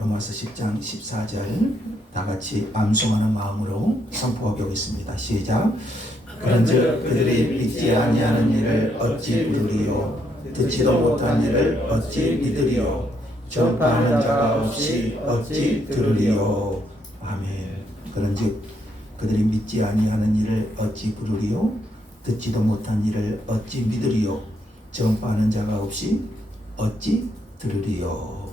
로마서 10장 14절 다 같이 암송하는 마음으로 선포하게 하겠습니다. 시작. 그런즉 그들이 믿지 아니하는 일을 어찌 부르리요 듣지도 못한 일을 어찌 믿으리요 전파하는 자가 없이 어찌 들으리요. 아멘. 그런즉 그들이 믿지 아니하는 일을 어찌 부르리요 듣지도 못한 일을 어찌 믿으리요 전파하는 자가 없이 어찌 들으리요.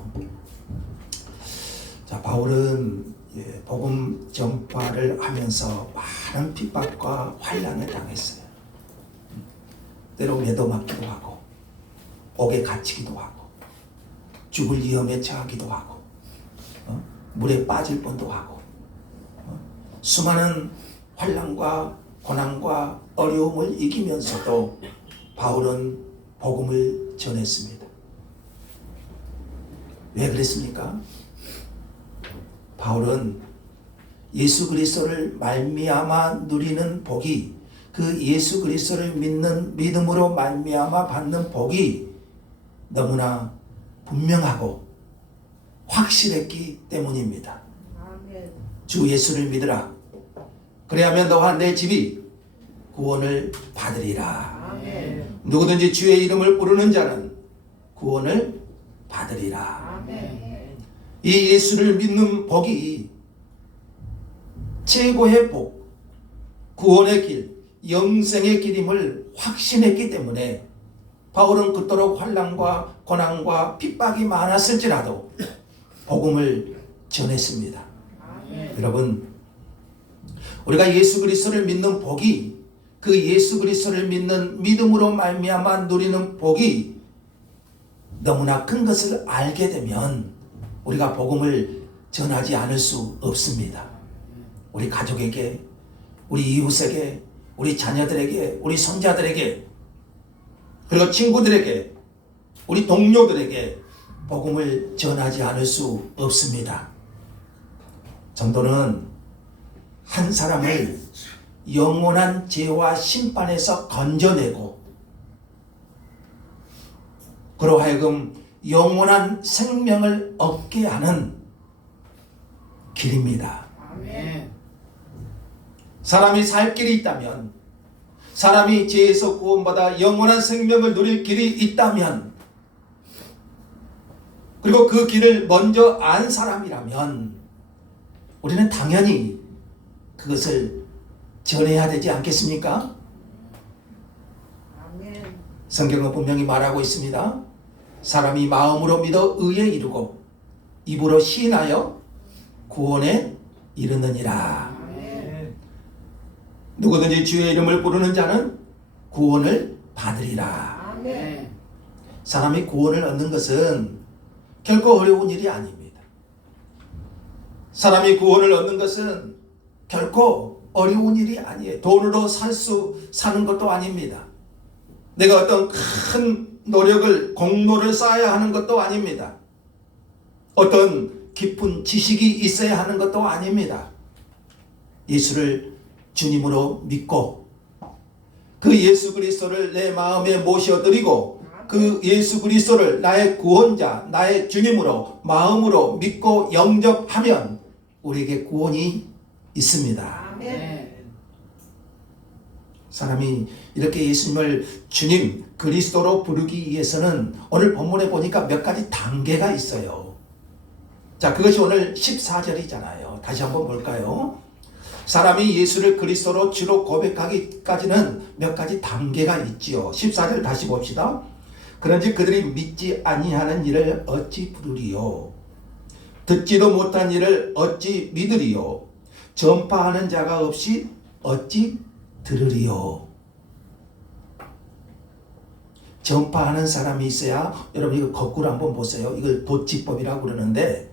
자, 바울은 복음 전파를 하면서 많은 핍박과 환난을 당했어요. 때로 매도맞기도 하고 옥에 갇히기도 하고 죽을 위험에 처하기도 하고 물에 빠질 뻔도 하고 수많은 환난과 고난과 어려움을 이기면서도 바울은 복음을 전했습니다. 왜 그랬습니까? 바울은 예수 그리스도를 말미암아 누리는 복이, 그 예수 그리스도를 믿는 믿음으로 말미암아 받는 복이 너무나 분명하고 확실했기 때문입니다. 아멘. 주 예수를 믿으라. 그래야면 너와 내 집이 구원을 받으리라. 아멘. 누구든지 주의 이름을 부르는 자는 구원을 받으리라. 아멘. 이 예수를 믿는 복이 최고의 복, 구원의 길, 영생의 길임을 확신했기 때문에 바울은 그토록 환난과 고난과 핍박이 많았을지라도 복음을 전했습니다. 아멘. 여러분, 우리가 예수 그리스도를 믿는 복이, 그 예수 그리스도를 믿는 믿음으로 말미암아 누리는 복이 너무나 큰 것을 알게 되면 우리가 복음을 전하지 않을 수 없습니다. 우리 가족에게, 우리 이웃에게, 우리 자녀들에게, 우리 손자들에게, 그리고 친구들에게, 우리 동료들에게 복음을 전하지 않을 수 없습니다. 전도는 한 사람을 영원한 죄와 심판에서 건져내고 그로 하여금 영원한 생명을 얻게 하는 길입니다. 아멘. 사람이 살 길이 있다면, 사람이 죄에서 구원받아 영원한 생명을 누릴 길이 있다면, 그리고 그 길을 먼저 안 사람이라면 우리는 당연히 그것을 전해야 되지 않겠습니까? 아멘. 성경은 분명히 말하고 있습니다. 사람이 마음으로 믿어 의에 이르고 입으로 시인하여 구원에 이르느니라. 아멘. 누구든지 주의 이름을 부르는 자는 구원을 받으리라. 아멘. 사람이 구원을 얻는 것은 결코 어려운 일이 아닙니다. 사람이 구원을 얻는 것은 결코 어려운 일이 아니에요. 돈으로 사는 것도 아닙니다. 내가 어떤 큰 노력을, 공로를 쌓아야 하는 것도 아닙니다. 어떤 깊은 지식이 있어야 하는 것도 아닙니다. 예수를 주님으로 믿고 그 예수 그리스도를 내 마음에 모셔드리고 그 예수 그리스도를 나의 구원자, 나의 주님으로 마음으로 믿고 영접하면 우리에게 구원이 있습니다. 아멘. 사람이 이렇게 예수님을 주님, 그리스도로 부르기 위해서는 오늘 본문에 보니까 몇 가지 단계가 있어요. 자, 그것이 오늘 14절이잖아요. 다시 한번 볼까요? 사람이 예수를 그리스도로 주로 고백하기까지는 몇 가지 단계가 있지요. 14절 다시 봅시다. 그런즉 그들이 믿지 아니하는 일을 어찌 부르리요 듣지도 못한 일을 어찌 믿으리요 전파하는 자가 없이 어찌 들으리요. 전파하는 사람이 있어야, 여러분 이거 거꾸로 한번 보세요. 이걸 도치법이라고 그러는데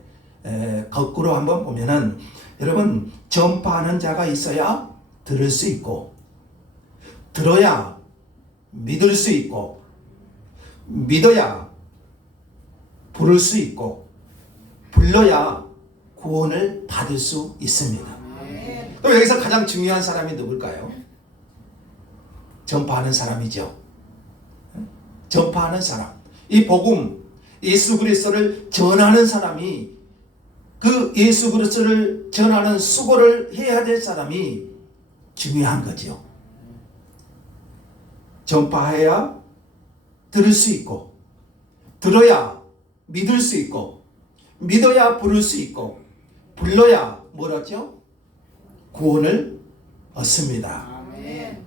거꾸로 한번 보면은 여러분 전파하는 자가 있어야 들을 수 있고, 들어야 믿을 수 있고, 믿어야 부를 수 있고, 불러야 구원을 받을 수 있습니다. 아멘. 또 여기서 가장 중요한 사람이 누굴까요? 전파하는 사람이죠. 전파하는 사람. 이 복음, 예수 그리스도를 전하는 사람이 그 예수 그리스도를 전하는 수고를 해야 될 사람이 중요한 거죠. 전파해야 들을 수 있고, 들어야 믿을 수 있고, 믿어야 부를 수 있고, 불러야 뭐라죠? 구원을 얻습니다. 아멘.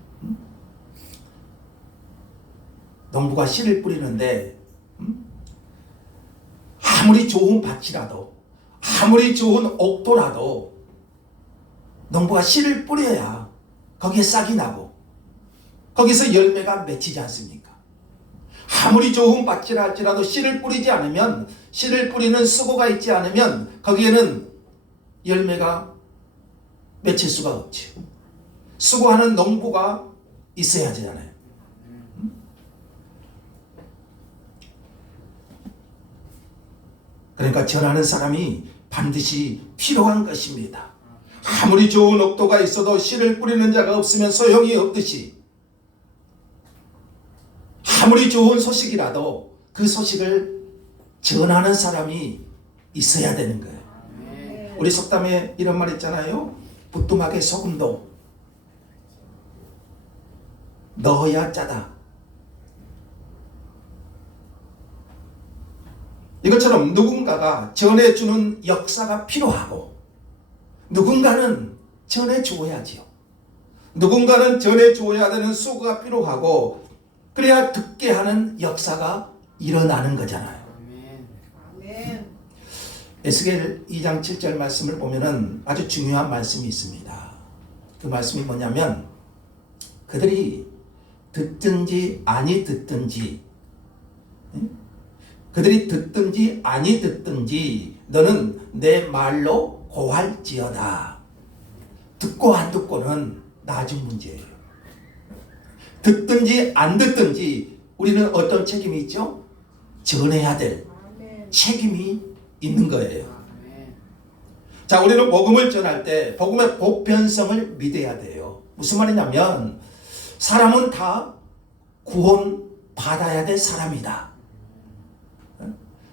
농부가 씨를 뿌리는데 아무리 좋은 밭이라도, 아무리 좋은 옥토라도 농부가 씨를 뿌려야 거기에 싹이 나고 거기서 열매가 맺히지 않습니까? 아무리 좋은 밭이라 할지라도 씨를 뿌리지 않으면, 씨를 뿌리는 수고가 있지 않으면 거기에는 열매가 맺힐 수가 없죠. 수고하는 농부가 있어야 되잖아요. 그러니까 전하는 사람이 반드시 필요한 것입니다. 아무리 좋은 옥토가 있어도 씨를 뿌리는 자가 없으면 소용이 없듯이, 아무리 좋은 소식이라도 그 소식을 전하는 사람이 있어야 되는 거예요. 우리 속담에 이런 말 있잖아요. 부뚜막에 소금도 넣어야 짜다. 이것처럼 누군가가 전해주는 역사가 필요하고, 누군가는 전해주어야지요. 누군가는 전해주어야 되는 수고가 필요하고, 그래야 듣게 하는 역사가 일어나는 거잖아요. 아멘. 에스겔 2장 7절 말씀을 보면은 아주 중요한 말씀이 있습니다. 그 말씀이 뭐냐면, 그들이 듣든지 아니 듣든지, 그들이 듣든지 아니 듣든지 너는 내 말로 고할지어다. 듣고 안 듣고는 나중 문제예요. 듣든지 안 듣든지 우리는 어떤 책임이 있죠? 전해야 될 책임이 있는 거예요. 자, 우리는 복음을 전할 때 복음의 보편성을 믿어야 돼요. 무슨 말이냐면, 사람은 다 구원 받아야 될 사람이다.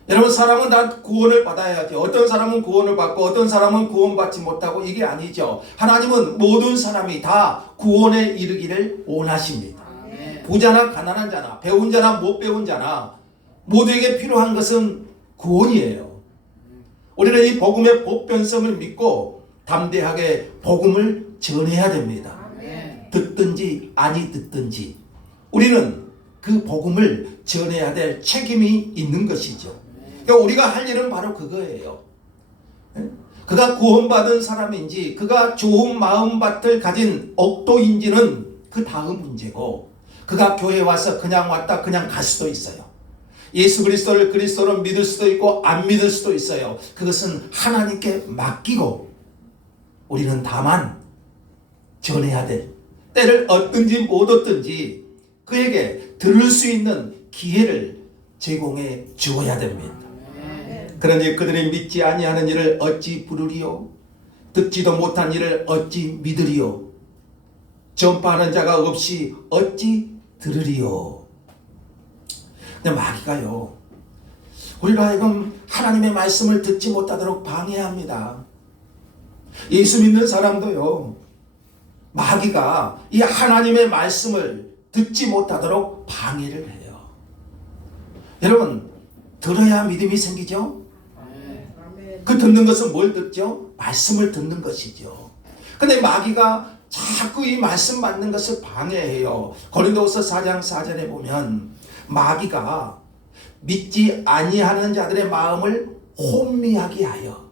여러분, 사람은 다 구원을 받아야죠. 어떤 사람은 구원을 받고 어떤 사람은 구원받지 못하고, 이게 아니죠. 하나님은 모든 사람이 다 구원에 이르기를 원하십니다. 부자나 가난한 자나 배운 자나 못 배운 자나 모두에게 필요한 것은 구원이에요. 우리는 이 복음의 보편성을 믿고 담대하게 복음을 전해야 됩니다. 듣든지 아니 듣든지 우리는 그 복음을 전해야 될 책임이 있는 것이죠. 그러니까 우리가 할 일은 바로 그거예요. 그가 구원받은 사람인지, 그가 좋은 마음밭을 가진 옥도인지는 그 다음 문제고, 그가 교회에 와서 그냥 왔다 그냥 갈 수도 있어요. 예수 그리스도를 그리스도로 믿을 수도 있고 안 믿을 수도 있어요. 그것은 하나님께 맡기고, 우리는 다만 전해야 될, 때를 얻든지 못 얻든지 그에게 들을 수 있는 기회를 제공해 주어야 됩니다. 그러니 그들이 믿지 아니하는 일을 어찌 부르리요? 듣지도 못한 일을 어찌 믿으리요? 전파하는 자가 없이 어찌 들으리요? 근데 마귀가요, 우리로 하여금 하나님의 말씀을 듣지 못하도록 방해합니다. 예수 믿는 사람도요, 마귀가 이 하나님의 말씀을 듣지 못하도록 방해를 해요. 여러분, 들어야 믿음이 생기죠? 그 듣는 것은 뭘 듣죠? 말씀을 듣는 것이죠. 근데 마귀가 자꾸 이 말씀 받는 것을 방해해요. 고린도후서 4장 4절에 보면 마귀가 믿지 아니하는 자들의 마음을 혼미하게 하여,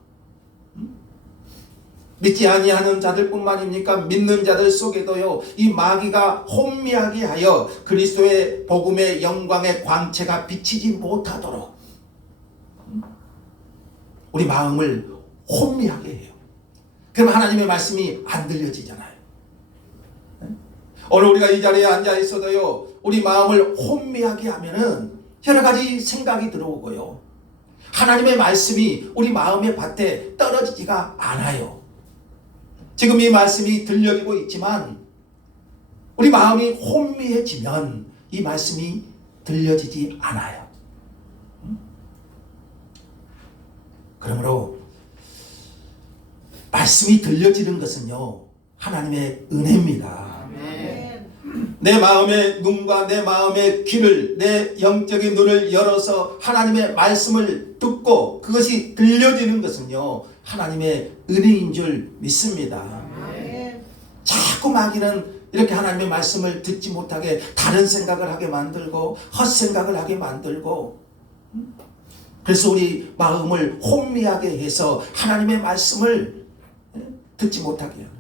믿지 아니하는 자들뿐만입니까? 믿는 자들 속에도요, 이 마귀가 혼미하게 하여 그리스도의 복음의 영광의 광채가 비치지 못하도록 우리 마음을 혼미하게 해요. 그럼 하나님의 말씀이 안 들려지잖아요. 오늘 우리가 이 자리에 앉아 있어도요, 우리 마음을 혼미하게 하면은 여러 가지 생각이 들어오고요, 하나님의 말씀이 우리 마음의 밭에 떨어지지가 않아요. 지금 이 말씀이 들려지고 있지만 우리 마음이 혼미해지면 이 말씀이 들려지지 않아요. 그러므로 말씀이 들려지는 것은요, 하나님의 은혜입니다. 아멘. 내 마음의 눈과 내 마음의 귀를, 내 영적인 눈을 열어서 하나님의 말씀을 듣고 그것이 들려지는 것은요, 하나님의 은혜인 줄 믿습니다. 아멘. 자꾸 마귀는 이렇게 하나님의 말씀을 듣지 못하게 다른 생각을 하게 만들고 헛생각을 하게 만들고, 그래서 우리 마음을 혼미하게 해서 하나님의 말씀을 듣지 못하게 하는,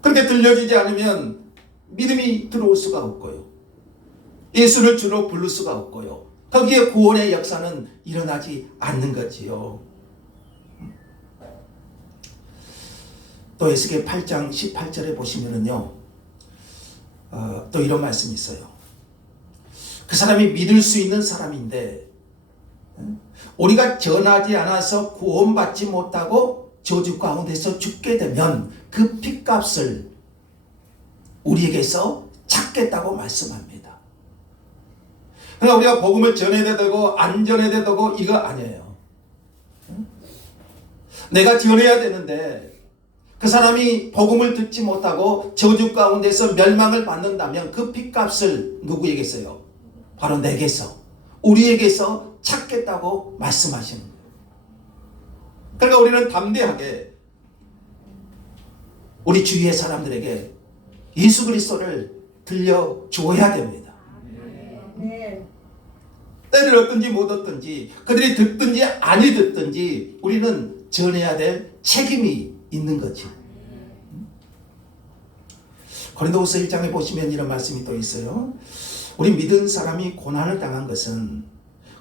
그렇게 들려지지 않으면 믿음이 들어올 수가 없고요, 예수를 주로 부를 수가 없고요, 거기에 구원의 역사는 일어나지 않는 거지요. 또 에스겔 8장 18절에 보시면은요, 또 이런 말씀이 있어요. 그 사람이 믿을 수 있는 사람인데 우리가 전하지 않아서 구원받지 못하고 저주 가운데서 죽게 되면 그 핏값을 우리에게서 찾겠다고 말씀합니다. 그러니까 우리가 복음을 전해야 되고 안 전해야 되고 이거 아니에요. 내가 전해야 되는데 그 사람이 복음을 듣지 못하고 저주 가운데서 멸망을 받는다면 그 핏값을 누구에게서요? 바로 내게서, 우리에게서 찾겠다고 말씀하시는 거예요. 그러니까 우리는 담대하게 우리 주위의 사람들에게 예수 그리스도를 들려줘야 됩니다. 아멘. 때를 얻든지 못 얻든지, 그들이 듣든지 아니 듣든지 우리는 전해야 될 책임이 있는 거죠. 고린도후서 1장에 보시면 이런 말씀이 또 있어요. 우리 믿은 사람이 고난을 당한 것은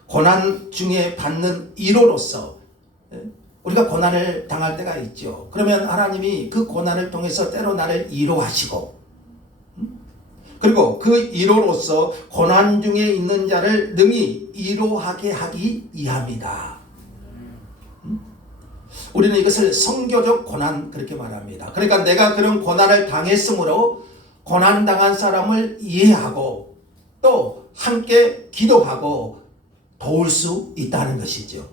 고난 중에 받는 위로로서, 우리가 고난을 당할 때가 있죠. 그러면 하나님이 그 고난을 통해서 때로 나를 위로하시고, 그리고 그 위로로서 고난 중에 있는 자를 능히 위로하게 하기 위함이다. 우리는 이것을 성교적 고난 그렇게 말합니다. 그러니까 내가 그런 고난을 당했으므로 고난당한 사람을 이해하고 또 함께 기도하고 도울 수 있다는 것이죠.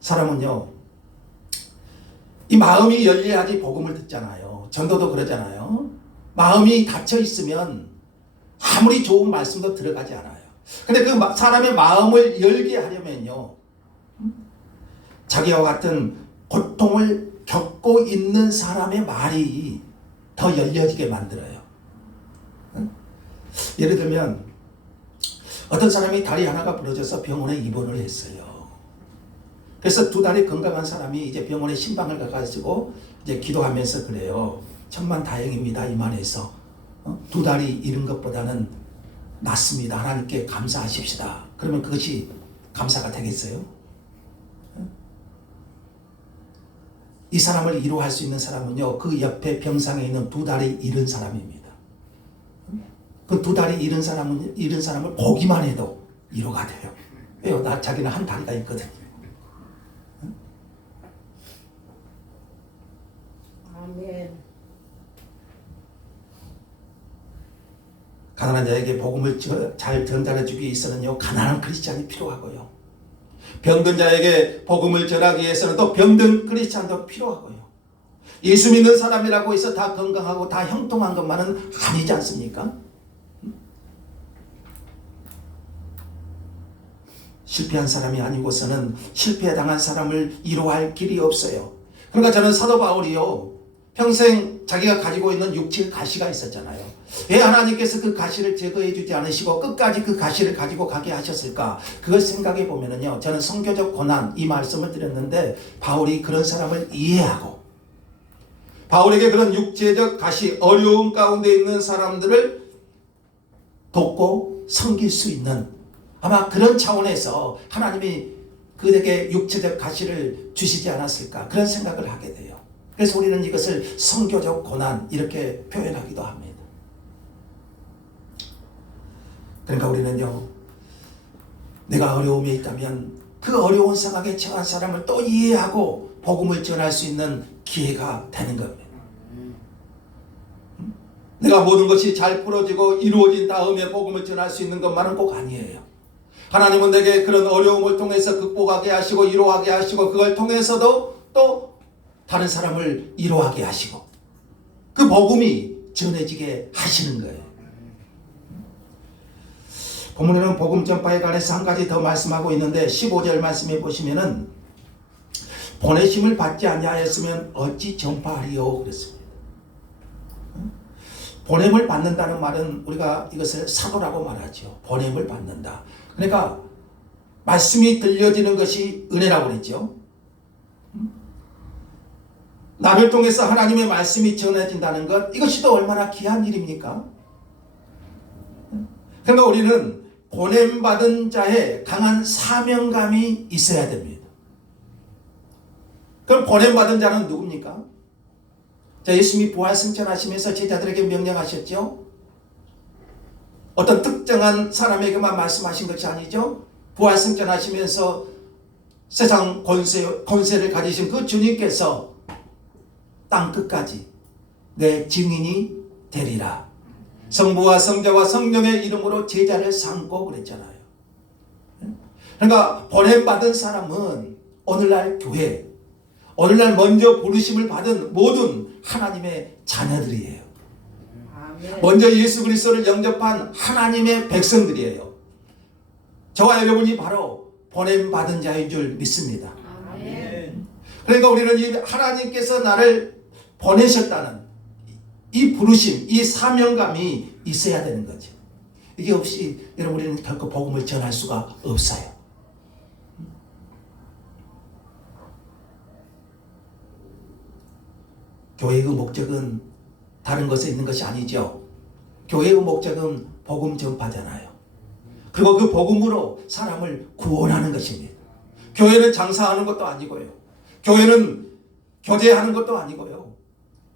사람은요, 이 마음이 열려야지 복음을 듣잖아요. 전도도 그러잖아요. 마음이 닫혀 있으면 아무리 좋은 말씀도 들어가지 않아요. 근데 그 사람의 마음을 열게 하려면요, 자기와 같은 고통을 겪고 있는 사람의 말이 더 열려지게 만들어요. 예를 들면 어떤 사람이 다리 하나가 부러져서 병원에 입원을 했어요. 그래서 두 다리 건강한 사람이 이제 병원에 신방을 가가지고 이제 기도하면서 그래요. 천만 다행입니다. 이만해서 두 다리 잃은 것보다는 낫습니다. 하나님께 감사하십시다. 그러면 그것이 감사가 되겠어요? 이 사람을 위로할 수 있는 사람은요, 그 옆에 병상에 있는 두 다리 잃은 사람입니다. 그 두 다리 잃은 사람을 보기만 해도 위로가 돼요. 왜요? 자기는 한 다리가 있거든요. 아멘. 가난한 자에게 복음을 잘 전달해주기 위해서는요, 가난한 크리스찬이 필요하고요, 병든 자에게 복음을 전하기 위해서는 또 병든 크리스찬도 필요하고요. 예수 믿는 사람이라고 해서 다 건강하고 다 형통한 것만은 아니지 않습니까? 실패한 사람이 아니고서는 실패당한 사람을 위로할 길이 없어요. 그러니까 저는 사도 바울이요, 평생 자기가 가지고 있는 육체의 가시가 있었잖아요. 왜 하나님께서 그 가시를 제거해 주지 않으시고 끝까지 그 가시를 가지고 가게 하셨을까? 그걸 생각해 보면은요, 저는 성교적 고난, 이 말씀을 드렸는데 바울이 그런 사람을 이해하고 바울에게 그런 육체적 가시, 어려움 가운데 있는 사람들을 돕고 섬길 수 있는, 아마 그런 차원에서 하나님이 그에게 육체적 가시를 주시지 않았을까, 그런 생각을 하게 돼요. 그래서 우리는 이것을 성교적 고난 이렇게 표현하기도 합니다. 그러니까 우리는요, 내가 어려움에 있다면 그 어려운 상황에 처한 사람을 또 이해하고 복음을 전할 수 있는 기회가 되는 겁니다. 내가 모든 것이 잘 풀어지고 이루어진 다음에 복음을 전할 수 있는 것만은 꼭 아니에요. 하나님은 내게 그런 어려움을 통해서 극복하게 하시고 위로하게 하시고 그걸 통해서도 또 다른 사람을 위로하게 하시고 그 복음이 전해지게 하시는 거예요. 본문에는 복음 전파에 관해서 한 가지 더 말씀하고 있는데 15절 말씀해 보시면은 보내심을 받지 아니하였으면 어찌 전파하리요 그랬습니다. 보냄을 받는다는 말은 우리가 이것을 사도라고 말하죠. 보냄을 받는다. 그러니까 말씀이 들려지는 것이 은혜라고 그랬죠. 나를 통해서 하나님의 말씀이 전해진다는 것, 이것이 또 얼마나 귀한 일입니까? 그러니까 우리는 보냄받은 자의 강한 사명감이 있어야 됩니다. 그럼 보냄받은 자는 누굽니까? 자, 예수님이 부활승천하시면서 제자들에게 명령하셨죠. 어떤 특정한 사람에게만 말씀하신 것이 아니죠. 부활승천하시면서 세상 권세를 가지신 그 주님께서 땅 끝까지 내 증인이 되리라. 성부와 성자와 성령의 이름으로 제자를 삼고 그랬잖아요. 그러니까 보냄받은 사람은 오늘날 교회, 오늘날 먼저 부르심을 받은 모든 하나님의 자녀들이에요. 아멘. 먼저 예수 그리스도를 영접한 하나님의 백성들이에요. 저와 여러분이 바로 보냄받은 자인 줄 믿습니다. 아멘. 그러니까 우리는 이 하나님께서 나를 보내셨다는 이 부르심, 이 사명감이 있어야 되는 거죠. 이게 없이 여러분 우리는 결코 복음을 전할 수가 없어요. 교회의 목적은 다른 것에 있는 것이 아니죠. 교회의 목적은 복음 전파잖아요. 그리고 그 복음으로 사람을 구원하는 것입니다. 교회는 장사하는 것도 아니고요. 교회는 교제하는 것도 아니고요.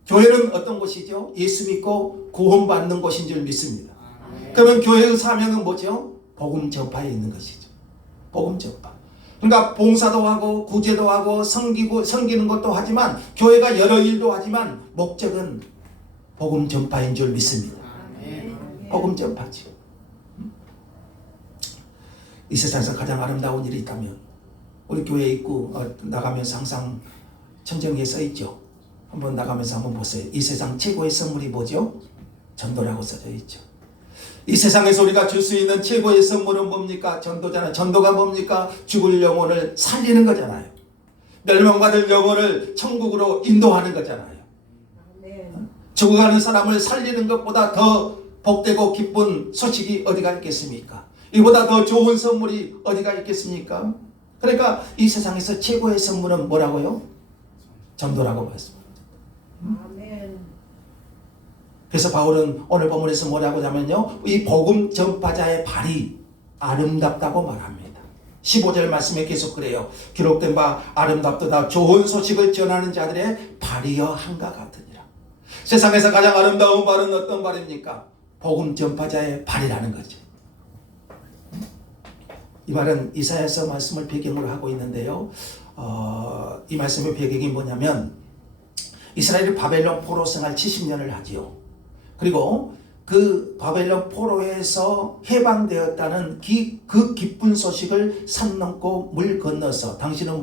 교회는 어떤 곳이죠? 예수 믿고 구원받는 곳인 줄 믿습니다. 그러면 교회의 사명은 뭐죠? 복음 전파에 있는 것이죠. 복음 전파. 그러니까 봉사도 하고 구제도 하고 섬기는 것도 하지만 교회가 여러 일도 하지만 목적은 복음 전파인 줄 믿습니다. 복음 전파죠. 이 세상에서 가장 아름다운 일이 있다면 우리 교회 입구 나가면서 항상 천정기에 써 있죠. 한번 나가면서 한번 보세요. 이 세상 최고의 선물이 뭐죠? 전도라고 써져 있죠. 이 세상에서 우리가 줄 수 있는 최고의 선물은 뭡니까? 전도잖아요. 전도가 뭡니까? 죽을 영혼을 살리는 거잖아요. 멸망받을 영혼을 천국으로 인도하는 거잖아요. 아멘. 죽어가는 사람을 살리는 것보다 더 복되고 기쁜 소식이 어디가 있겠습니까? 이보다 더 좋은 선물이 어디가 있겠습니까? 그러니까 이 세상에서 최고의 선물은 뭐라고요? 전도라고 말씀합니다. 아멘. 그래서 바울은 오늘 본문에서 뭐라고 하냐면요, 이 복음 전파자의 발이 아름답다고 말합니다. 15절 말씀에 계속 그래요. 기록된 바 아름답도다 좋은 소식을 전하는 자들의 발이여 한과 같으니라. 세상에서 가장 아름다운 발은 어떤 발입니까? 복음 전파자의 발이라는 거죠. 이 말은 이사야서 말씀을 배경으로 하고 있는데요. 이 말씀의 배경이 뭐냐면 이스라엘이 바벨론 포로 생활 70년을 하지요. 그리고 그 바벨론 포로에서 해방되었다는 그 기쁜 소식을 산 넘고 물 건너서, 당신은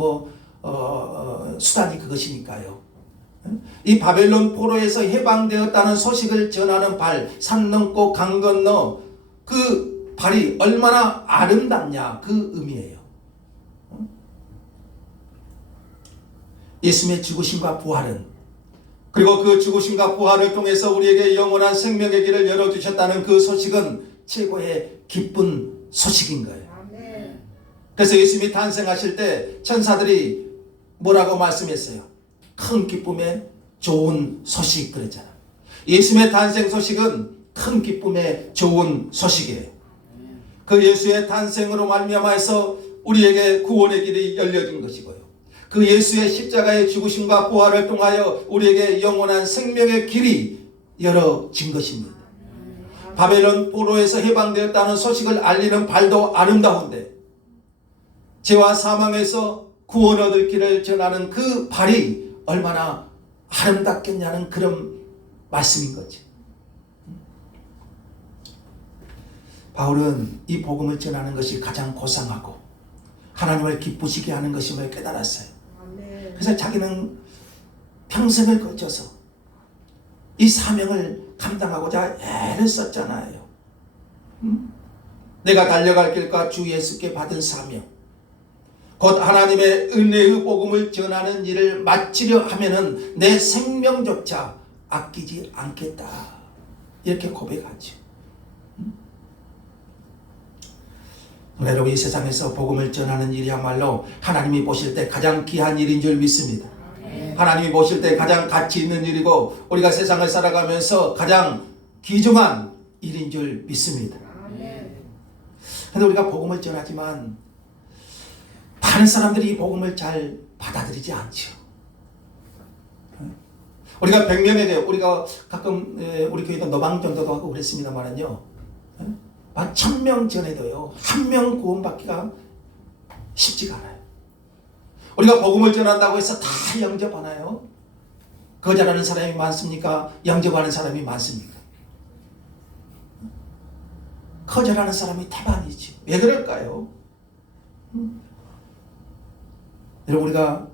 수단이 그것이니까요. 이 바벨론 포로에서 해방되었다는 소식을 전하는 발, 산 넘고 강 건너, 그 발이 얼마나 아름답냐, 그 의미예요. 예수님의 죽으심과 부활은, 그리고 그 죽으심과 부활을 통해서 우리에게 영원한 생명의 길을 열어주셨다는 그 소식은 최고의 기쁜 소식인 거예요. 아멘. 그래서 예수님이 탄생하실 때 천사들이 뭐라고 말씀했어요? 큰 기쁨의 좋은 소식 그랬잖아요. 예수님의 탄생 소식은 큰 기쁨의 좋은 소식이에요. 그 예수의 탄생으로 말미암아서 우리에게 구원의 길이 열려진 것이고요. 그 예수의 십자가의 죽으심과 부활을 통하여 우리에게 영원한 생명의 길이 열어진 것입니다. 바벨론 포로에서 해방되었다는 소식을 알리는 발도 아름다운데, 죄와 사망에서 구원 얻을 길을 전하는 그 발이 얼마나 아름답겠냐는 그런 말씀인 거죠. 바울은 이 복음을 전하는 것이 가장 고상하고 하나님을 기쁘시게 하는 것임을 깨달았어요. 아멘. 그래서 자기는 평생을 거쳐서 이 사명을 감당하고자 애를 썼잖아요. 내가 달려갈 길과 주 예수께 받은 사명, 곧 하나님의 은혜의 복음을 전하는 일을 마치려 하면은 내 생명조차 아끼지 않겠다, 이렇게 고백하죠. 여러분, 이 세상에서 복음을 전하는 일이야말로 하나님이 보실 때 가장 귀한 일인 줄 믿습니다. 하나님이 보실 때 가장 가치 있는 일이고 우리가 세상을 살아가면서 가장 귀중한 일인 줄 믿습니다. 그런데 우리가 복음을 전하지만 많은 사람들이 이 복음을 잘 받아들이지 않죠. 우리가 100명에게, 우리가 가끔 우리 교회도 노방전도도 하고 그랬습니다만은요, 한 1000명 전에도요, 한 명 구원받기가 쉽지가 않아요. 우리가 복음을 전한다고 해서 다 영접하나요? 거절하는 사람이 많습니까? 영접하는 사람이 많습니까? 거절하는 사람이 태반이죠. 왜 그럴까요? 여러분, 우리가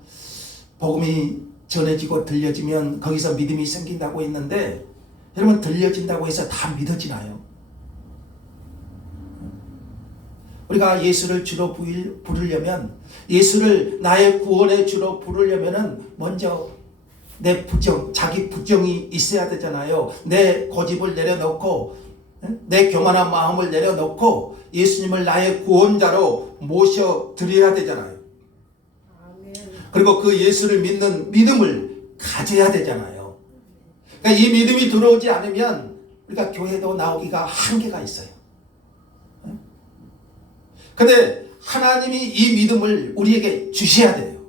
복음이 전해지고 들려지면 거기서 믿음이 생긴다고 했는데, 여러분, 들려진다고 해서 다 믿어지나요? 우리가 예수를 주로 부르려면, 예수를 나의 구원의 주로 부르려면은 먼저 내 부정, 자기 부정이 있어야 되잖아요. 내 고집을 내려놓고, 내 교만한 마음을 내려놓고 예수님을 나의 구원자로 모셔드려야 되잖아요. 그리고 그 예수를 믿는 믿음을 가져야 되잖아요. 그러니까 이 믿음이 들어오지 않으면 우리가 교회도 나오기가 한계가 있어요. 근데 하나님이 이 믿음을 우리에게 주셔야 돼요.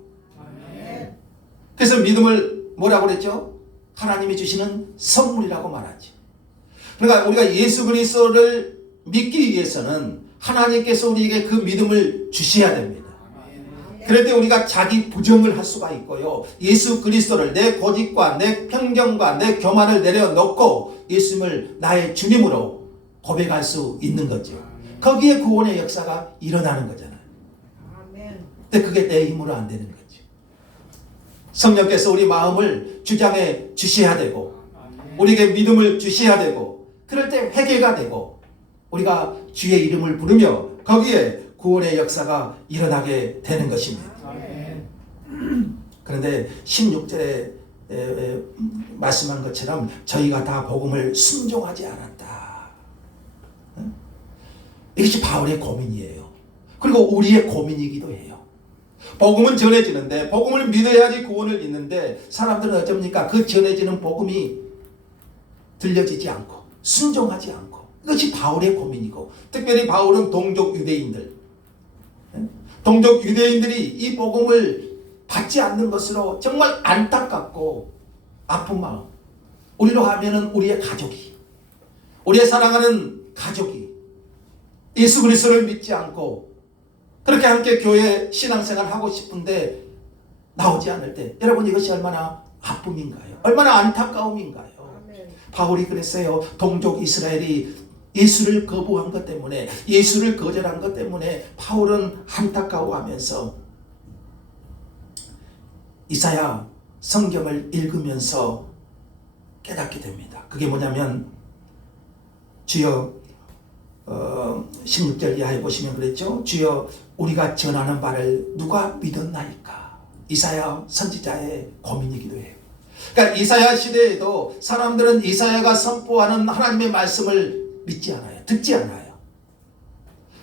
그래서 믿음을 뭐라고 그랬죠? 하나님이 주시는 선물이라고 말하죠. 그러니까 우리가 예수 그리스도를 믿기 위해서는 하나님께서 우리에게 그 믿음을 주셔야 됩니다. 그럴 때 우리가 자기 부정을 할 수가 있고요, 예수 그리스도를 내 고집과 내 편견과 내 교만을 내려놓고 예수님을 나의 주님으로 고백할 수 있는 거죠. 거기에 구원의 역사가 일어나는 거잖아요. 근데 그게 내 힘으로 안 되는 거죠. 성령께서 우리 마음을 주장해 주셔야 되고 우리에게 믿음을 주셔야 되고, 그럴 때 회개가 되고 우리가 주의 이름을 부르며 거기에 구원의 역사가 일어나게 되는 것입니다. 그런데 16절에 말씀한 것처럼 저희가 다 복음을 순종하지 않았다. 이것이 바울의 고민이에요. 그리고 우리의 고민이기도 해요. 복음은 전해지는데, 복음을 믿어야지 구원을 믿는데 사람들은 어쩝니까? 그 전해지는 복음이 들려지지 않고 순종하지 않고, 이것이 바울의 고민이고, 특별히 바울은 동족 유대인들, 동족 유대인들이 이 복음을 받지 않는 것으로 정말 안타깝고 아픈 마음, 우리로 하면은 우리의 가족이, 우리의 사랑하는 가족이 예수 그리스도를 믿지 않고 그렇게 함께 교회 신앙생활 하고 싶은데 나오지 않을 때, 여러분, 이것이 얼마나 아픔인가요? 얼마나 안타까움인가요? 바울이 그랬어요. 동족 이스라엘이 예수를 거부한 것 때문에, 예수를 거절한 것 때문에 바울은 안타까워하면서 이사야 성경을 읽으면서 깨닫게 됩니다. 그게 뭐냐면, 주여 16절 이하에 보시면 그랬죠. 주여 우리가 전하는 바를 누가 믿었나이까. 이사야 선지자의 고민이기도 해요. 그러니까 이사야 시대에도 사람들은 이사야가 선포하는 하나님의 말씀을 믿지 않아요. 듣지 않아요.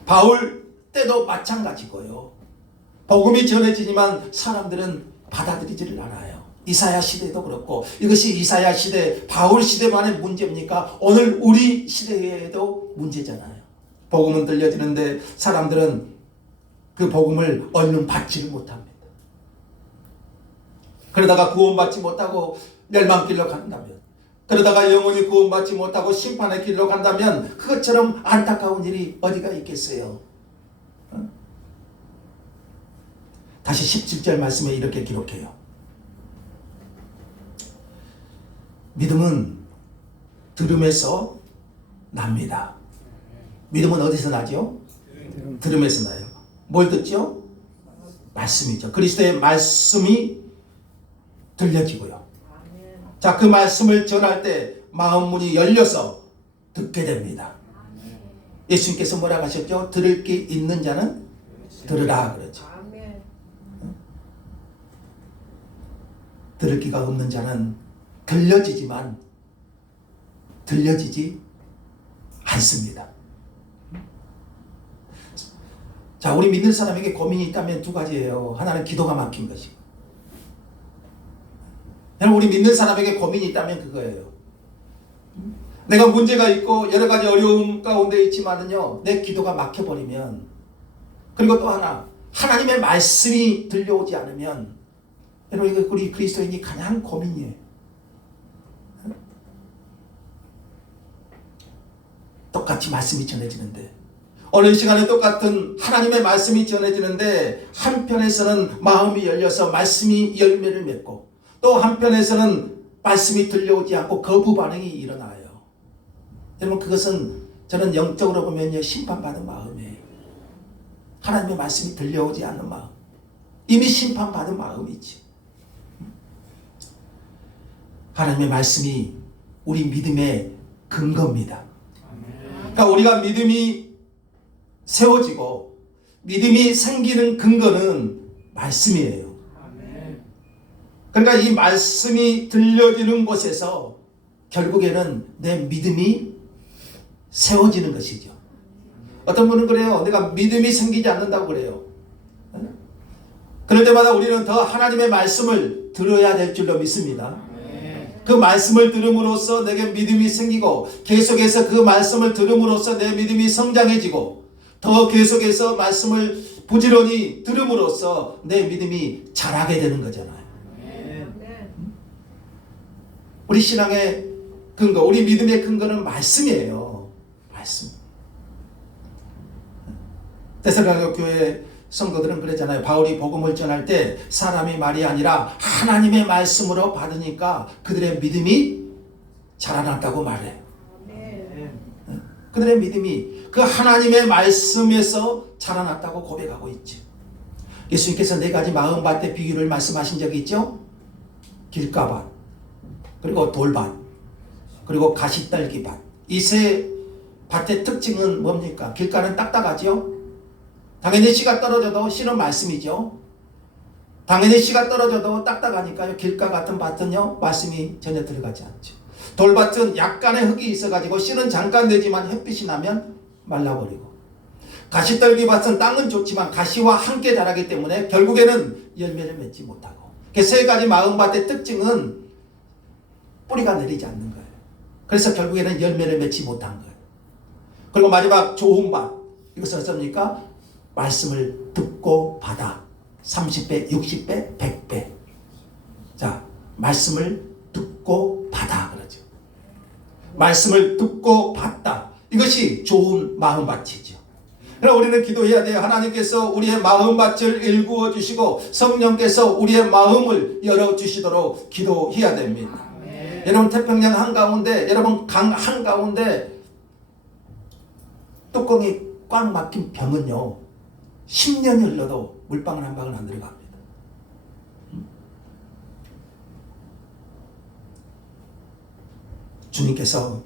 바울 때도 마찬가지고요. 복음이 전해지지만 사람들은 받아들이지를 않아요. 이사야 시대도 그렇고, 이것이 이사야 시대, 바울 시대만의 문제입니까? 오늘 우리 시대에도 문제잖아요. 복음은 들려지는데 사람들은 그 복음을 얼른 받지를 못합니다. 그러다가 구원받지 못하고 멸망길로 간다면, 그러다가 영원히 구원받지 못하고 심판의 길로 간다면 그것처럼 안타까운 일이 어디가 있겠어요? 다시 17절 말씀에 이렇게 기록해요. 믿음은 들음에서 납니다. 믿음은 어디서 나죠? 들음에서 나요. 뭘 듣죠? 말씀이죠. 그리스도의 말씀이 들려지고요. 아멘. 자, 그 말씀을 전할 때 마음 문이 열려서 듣게 됩니다. 예수님께서 뭐라고 하셨죠? 들을 게 있는 자는 들으라 그러죠. 아멘. 들을 기가 없는 자는 들려지지만 들려지지 않습니다. 자, 우리 믿는 사람에게 고민이 있다면 두 가지예요. 하나는 기도가 막힌 것이고, 여러분, 우리 믿는 사람에게 고민이 있다면 그거예요. 내가 문제가 있고 여러 가지 어려움 가운데 있지만은요, 내 기도가 막혀버리면, 그리고 또 하나, 하나님의 말씀이 들려오지 않으면, 여러분, 이거 우리 그리스도인이 가장 고민이에요. 똑같이 말씀이 전해지는데, 어느 시간에 똑같은 하나님의 말씀이 전해지는데, 한편에서는 마음이 열려서 말씀이 열매를 맺고, 또 한편에서는 말씀이 들려오지 않고 거부 반응이 일어나요. 여러분, 그것은 저는 영적으로 보면요, 심판받은 마음이에요. 하나님의 말씀이 들려오지 않는 마음, 이미 심판받은 마음이지. 하나님의 말씀이 우리 믿음의 근거입니다. 그러니까 우리가 믿음이 세워지고 믿음이 생기는 근거는 말씀이에요. 그러니까 이 말씀이 들려지는 곳에서 결국에는 내 믿음이 세워지는 것이죠. 어떤 분은 그래요. 내가 믿음이 생기지 않는다고 그래요. 그럴 때마다 우리는 더 하나님의 말씀을 들어야 될 줄로 믿습니다. 그 말씀을 들음으로써 내게 믿음이 생기고, 계속해서 그 말씀을 들음으로써 내 믿음이 성장해지고, 더 계속해서 말씀을 부지런히 들음으로써 내 믿음이 자라게 되는 거잖아요. 우리 신앙의 근거, 우리 믿음의 근거는 말씀이에요. 말씀. 데살로니가 교회 성도들은 그랬잖아요. 바울이 복음을 전할 때 사람의 말이 아니라 하나님의 말씀으로 받으니까 그들의 믿음이 자라났다고 말해요. 그들의 믿음이 그 하나님의 말씀에서 자라났다고 고백하고 있죠. 예수님께서 네 가지 마음밭의 비유를 말씀하신 적이 있죠. 길가밭, 그리고 돌밭, 그리고 가시떨기밭. 이 세 밭의 특징은 뭡니까? 길가는 딱딱하죠. 당연히 씨가 떨어져도 씨는 말씀이죠. 당연히 씨가 떨어져도 딱딱하니까요. 길가 같은 밭은요, 말씀이 전혀 들어가지 않죠. 돌밭은 약간의 흙이 있어가지고 씨는 잠깐 되지만 햇빛이 나면 말라버리고, 가시떨기 밭은 땅은 좋지만 가시와 함께 자라기 때문에 결국에는 열매를 맺지 못하고. 그 세 가지 마음밭의 특징은 뿌리가 내리지 않는 거예요. 그래서 결국에는 열매를 맺지 못한 거예요. 그리고 마지막 좋은 밭, 이것은 어떻습니까? 말씀을 듣고 받아. 30배, 60배, 100배. 자, 말씀을 듣고 받아 그러죠. 말씀을 듣고 받다. 이것이 좋은 마음밭이죠. 그럼 우리는 기도해야 돼요. 하나님께서 우리의 마음밭을 일구어 주시고 성령께서 우리의 마음을 열어주시도록 기도해야 됩니다. 여러분, 태평양 한가운데, 여러분 강 한가운데 뚜껑이 꽉 막힌 병은요, 10년이 흘러도 물방울 한 방울 안 들어갑니다. 주님께서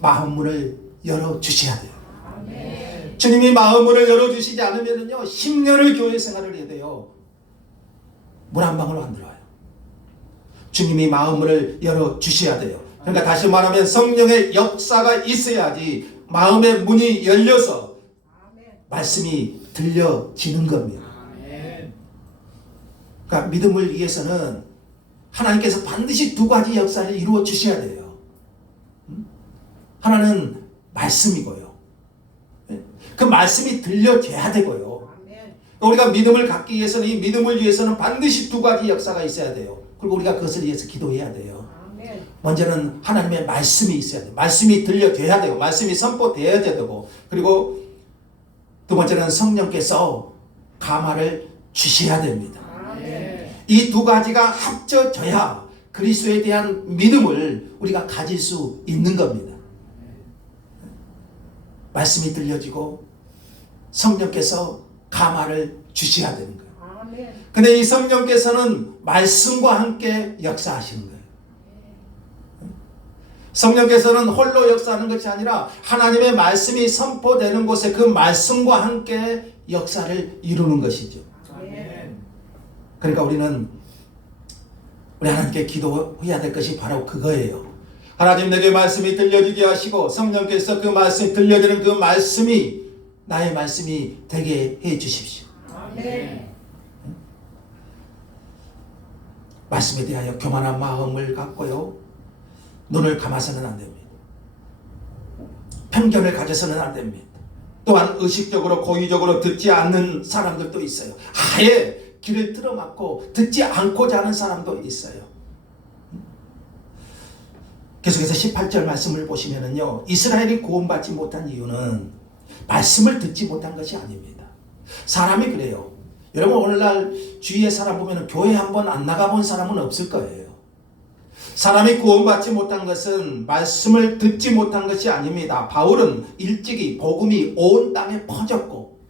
마음문을 열어주셔야 돼요. 주님이 마음문을 열어주시지 않으면요, 10년을 교회 생활을 해야 돼요. 물 한 방울 안 들어와요. 주님이 마음문을 열어주셔야 돼요. 그러니까 다시 말하면 성령의 역사가 있어야지 마음의 문이 열려서 말씀이 들려지는 겁니다. 그러니까 믿음을 위해서는 하나님께서 반드시 두 가지 역사를 이루어 주셔야 돼요. 하나는 말씀이고요. 그 말씀이 들려져야 되고요. 우리가 믿음을 갖기 위해서는, 이 믿음을 위해서는 반드시 두 가지 역사가 있어야 돼요. 그리고 우리가 그것을 위해서 기도해야 돼요. 먼저는 하나님의 말씀이 있어야 돼요. 말씀이 들려져야 되고, 말씀이 선포되어야 되고, 그리고 두 번째는 성령께서 감화를 주셔야 됩니다. 이 두 가지가 합쳐져야 그리스도에 대한 믿음을 우리가 가질 수 있는 겁니다. 말씀이 들려지고 성령께서 감화를 주셔야 되는 거예요. 아멘. 근데 이 성령께서는 말씀과 함께 역사하시는 거예요. 성령께서는 홀로 역사하는 것이 아니라 하나님의 말씀이 선포되는 곳에 그 말씀과 함께 역사를 이루는 것이죠. 아멘. 그러니까 우리는 우리 하나님께 기도해야 될 것이 바로 그거예요. 하나님 내게 말씀이 들려지게 하시고 성령께서 그 말씀이 들려지는 그 말씀이 나의 말씀이 되게 해 주십시오. 아멘. 말씀에 대하여 교만한 마음을 갖고요. 눈을 감아서는 안 됩니다. 편견을 가져서는 안 됩니다. 또한 의식적으로 고의적으로 듣지 않는 사람들도 있어요. 아예 귀를 틀어막고 듣지 않고자 하는 사람도 있어요. 계속해서 18절 말씀을 보시면은요. 이스라엘이 구원받지 못한 이유는 말씀을 듣지 못한 것이 아닙니다. 사람이 그래요. 여러분 오늘날 주위에 사람 보면 교회 한번 안 나가본 사람은 없을 거예요. 사람이 구원받지 못한 것은 말씀을 듣지 못한 것이 아닙니다. 바울은 일찍이 복음이 온 땅에 퍼졌고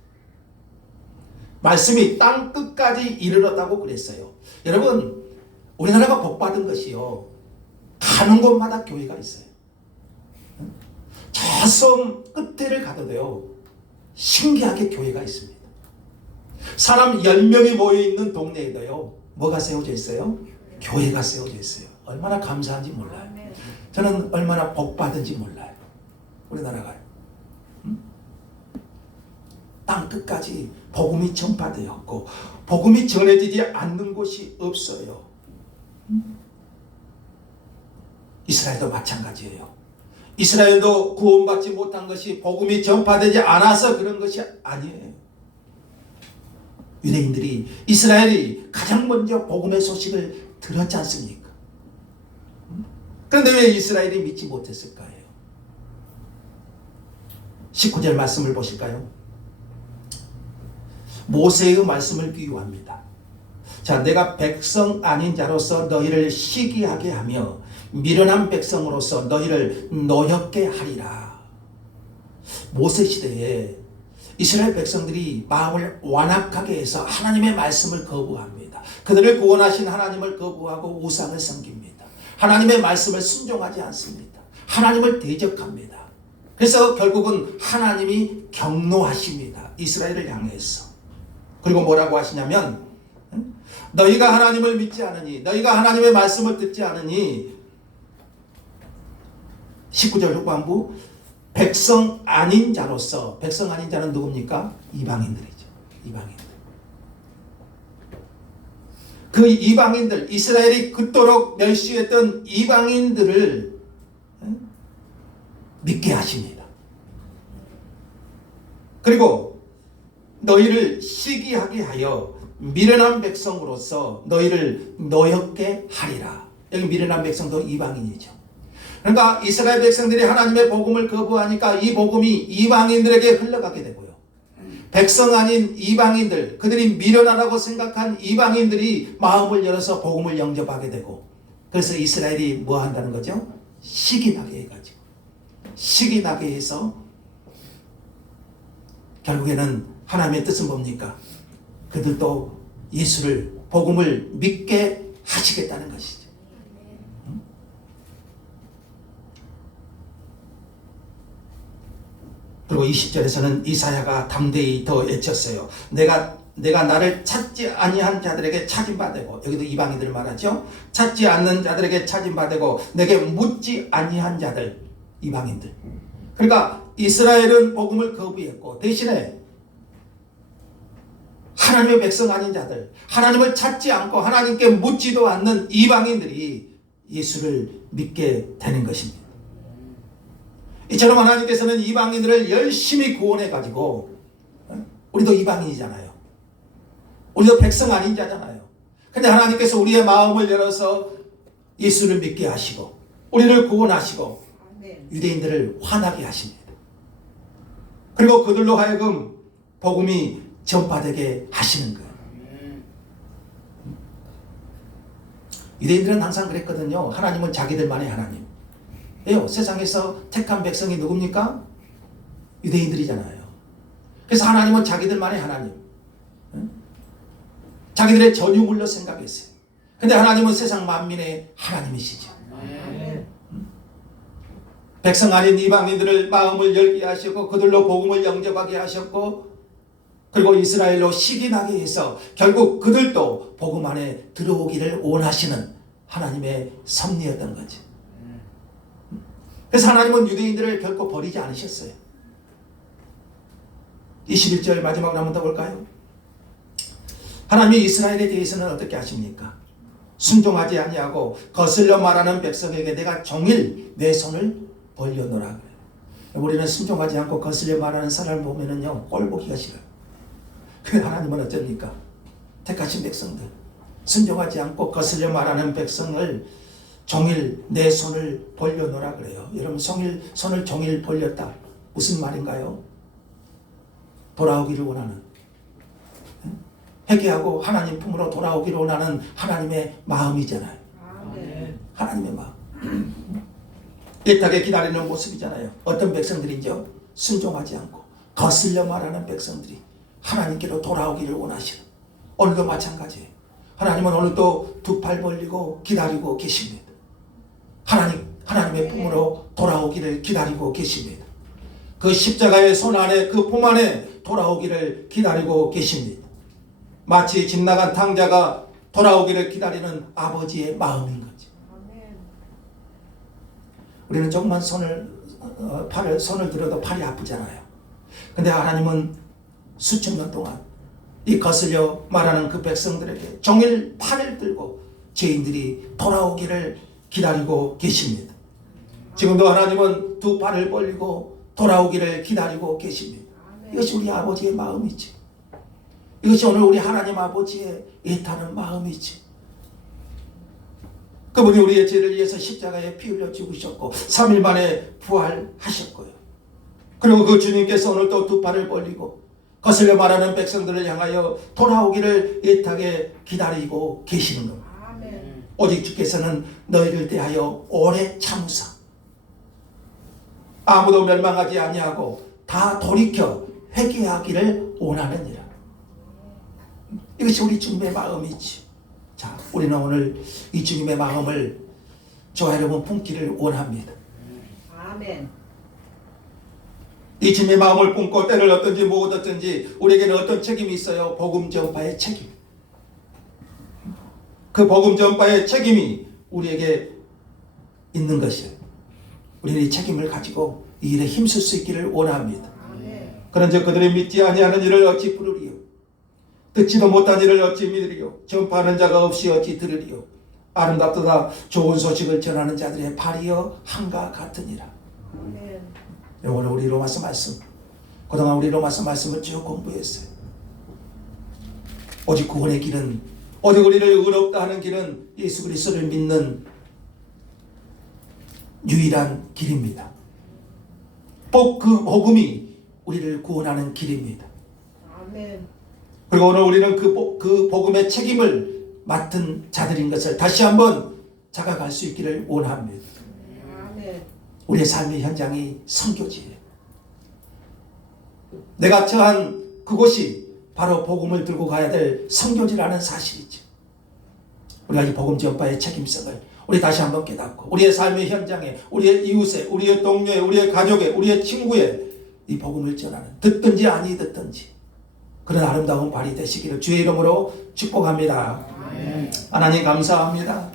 말씀이 땅 끝까지 이르렀다고 그랬어요. 여러분 우리나라가 복받은 것이요. 가는 곳마다 교회가 있어요. 저 섬 끝에를 가도요. 신기하게 교회가 있습니다. 사람 10명이 모여있는 동네에도요. 뭐가 세워져 있어요? 교회가 세워져 있어요. 얼마나 감사한지 몰라요. 아멘. 저는 얼마나 복받은지 몰라요. 우리나라가 땅 끝까지 복음이 전파되었고 복음이 전해지지 않는 곳이 없어요. 이스라엘도 마찬가지예요. 이스라엘도 구원받지 못한 것이 복음이 전파되지 않아서 그런 것이 아니에요. 유대인들이 이스라엘이 가장 먼저 복음의 소식을 들었지 않습니까? 그런데 왜 이스라엘이 믿지 못했을까요? 19절 말씀을 보실까요? 모세의 말씀을 비유합니다. 자, 내가 백성 아닌 자로서 너희를 시기하게 하며 미련한 백성으로서 너희를 노엽게 하리라. 모세 시대에 이스라엘 백성들이 마음을 완악하게 해서 하나님의 말씀을 거부합니다. 그들을 구원하신 하나님을 거부하고 우상을 섬깁니다. 하나님의 말씀을 순종하지 않습니다. 하나님을 대적합니다. 그래서 결국은 하나님이 경노하십니다. 이스라엘을 향해서. 그리고 뭐라고 하시냐면 너희가 하나님을 믿지 않으니 너희가 하나님의 말씀을 듣지 않으니 19절 후반부 백성 아닌 자로서 백성 아닌 자는 누굽니까? 이방인들이죠. 이방인들. 그 이방인들 이스라엘이 그토록 멸시했던 이방인들을 믿게 하십니다. 그리고 너희를 시기하게 하여 미련한 백성으로서 너희를 노엽게 하리라. 여기 미련한 백성도 이방인이죠. 그러니까 이스라엘 백성들이 하나님의 복음을 거부하니까 이 복음이 이방인들에게 흘러가게 되고요. 백성 아닌 이방인들, 그들이 미련하다고 생각한 이방인들이 마음을 열어서 복음을 영접하게 되고, 그래서 이스라엘이 뭐 한다는 거죠? 식이 나게 해가지고 식이 나게 해서 결국에는 하나님의 뜻은 뭡니까? 그들도 예수를 복음을 믿게 하시겠다는 것이죠. 그리고 20절에서는 이사야가 담대히 더 외쳤어요. 내가 나를 찾지 아니한 자들에게 찾임받고, 여기도 이방인들 말하죠. 찾지 않는 자들에게 찾임받고 내게 묻지 아니한 자들, 이방인들. 그러니까 이스라엘은 복음을 거부했고 대신에 하나님의 백성 아닌 자들, 하나님을 찾지 않고 하나님께 묻지도 않는 이방인들이 예수를 믿게 되는 것입니다. 이처럼 하나님께서는 이방인들을 열심히 구원해가지고, 우리도 이방인이잖아요. 우리도 백성 아닌 자잖아요. 근데 하나님께서 우리의 마음을 열어서 예수를 믿게 하시고 우리를 구원하시고 유대인들을 화나게 하십니다. 그리고 그들로 하여금 복음이 전파되게 하시는 거예요. 유대인들은 항상 그랬거든요. 하나님은 자기들만의 하나님. 왜요? 세상에서 택한 백성이 누굽니까? 유대인들이잖아요. 그래서 하나님은 자기들만의 하나님, 자기들의 전유물로 생각했어요. 근데 하나님은 세상 만민의 하나님이시죠. 백성 아닌 이방인들을 마음을 열게 하셨고 그들로 복음을 영접하게 하셨고 그리고 이스라엘로 식인하게 해서 결국 그들도 복음 안에 들어오기를 원하시는 하나님의 섭리였던 거죠. 그래서 하나님은 유대인들을 결코 버리지 않으셨어요. 21절 마지막으로 한번 더 볼까요? 하나님이 이스라엘에 대해서는 어떻게 하십니까? 순종하지 아니하고 거슬려 말하는 백성에게 내가 종일 내 손을 벌려놓으라 그래요. 우리는 순종하지 않고 거슬려 말하는 사람을 보면은요 꼴 보기가 싫어요. 그 하나님은 어쩝니까? 택하신 백성들 순종하지 않고 거슬려 말하는 백성을 종일 내 손을 벌려놓으라 그래요. 여러분 손을 종일 벌렸다 무슨 말인가요? 돌아오기를 원하는, 회개하고 하나님 품으로 돌아오기를 원하는 하나님의 마음이잖아요. 하나님의 마음. 애타게 기다리는 모습이잖아요. 어떤 백성들이죠? 순종하지 않고 거슬려 말하는 백성들이 하나님께로 돌아오기를 원하시는, 오늘도 마찬가지예요. 하나님은 오늘도 두 팔 벌리고 기다리고 계십니다. 하나님의 품으로 돌아오기를 기다리고 계십니다. 그 십자가의 손 안에 그 품 안에 돌아오기를 기다리고 계십니다. 마치 집 나간 탕자가 돌아오기를 기다리는 아버지의 마음인 거죠. 우리는 조금만 손을 들어도 팔이 아프잖아요. 근데 하나님은 수천 년 동안 이 거슬려 말하는 그 백성들에게 종일 팔을 들고 죄인들이 돌아오기를 기다리고 계십니다. 지금도 하나님은 두 팔을 벌리고 돌아오기를 기다리고 계십니다. 이것이 우리 아버지의 마음이지. 이것이 오늘 우리 하나님 아버지의 애타는 마음이지. 그분이 우리의 죄를 위해서 십자가에 피 흘려 죽으셨고 3일 만에 부활하셨고요. 그리고 그 주님께서 오늘 또 두 팔을 벌리고 거슬려 말하는 백성들을 향하여 돌아오기를 애타게 기다리고 계시는 겁니다. 오직 주께서는 너희를 대하여 오래 참으사 아무도 멸망하지 아니하고 다 돌이켜 회개하기를 원하느니라. 이것이 우리 주님의 마음이지. 자, 우리는 오늘 이 주님의 마음을 저와 여러분 품기를 원합니다. 아멘. 이 주님의 마음을 품고 때를 얻든지 못 얻든지 우리에게는 어떤 책임이 있어요? 복음 전파의 책임. 그 복음 전파의 책임이 우리에게 있는 것이에요. 우리는 이 책임을 가지고 이 일에 힘쓸 수 있기를 원합니다. 그런즉 그들이 믿지 아니하는 일을 어찌 부르리요? 듣지도 못한 일을 어찌 믿으리요? 전파하는 자가 없이 어찌 들으리요? 아름답도다 좋은 소식을 전하는 자들의 발이여 한과 같으니라. 오늘 우리 로마서 말씀, 그동안 우리 로마서 말씀을 쭉 공부했어요. 오직 구원의 길은, 오직 우리를 의롭다 하는 길은 예수 그리스도를 믿는 유일한 길입니다. 그 복음이 우리를 구원하는 길입니다. 아멘. 그리고 오늘 우리는 그 복음의 책임을 맡은 자들인 것을 다시 한번 자각할 수 있기를 원합니다. 아멘. 우리의 삶의 현장이 선교지예요. 내가 처한 그곳이 바로 복음을 들고 가야 될 선교지라는 사실이죠. 우리가 이 복음 전파의 책임성을 우리 다시 한번 깨닫고 우리의 삶의 현장에, 우리의 이웃에, 우리의 동료에, 우리의 가족에, 우리의 친구에 이 복음을 전하는, 듣든지 아니 듣든지 그런 아름다운 발이 되시기를 주의 이름으로 축복합니다. 아멘. 하나님 감사합니다.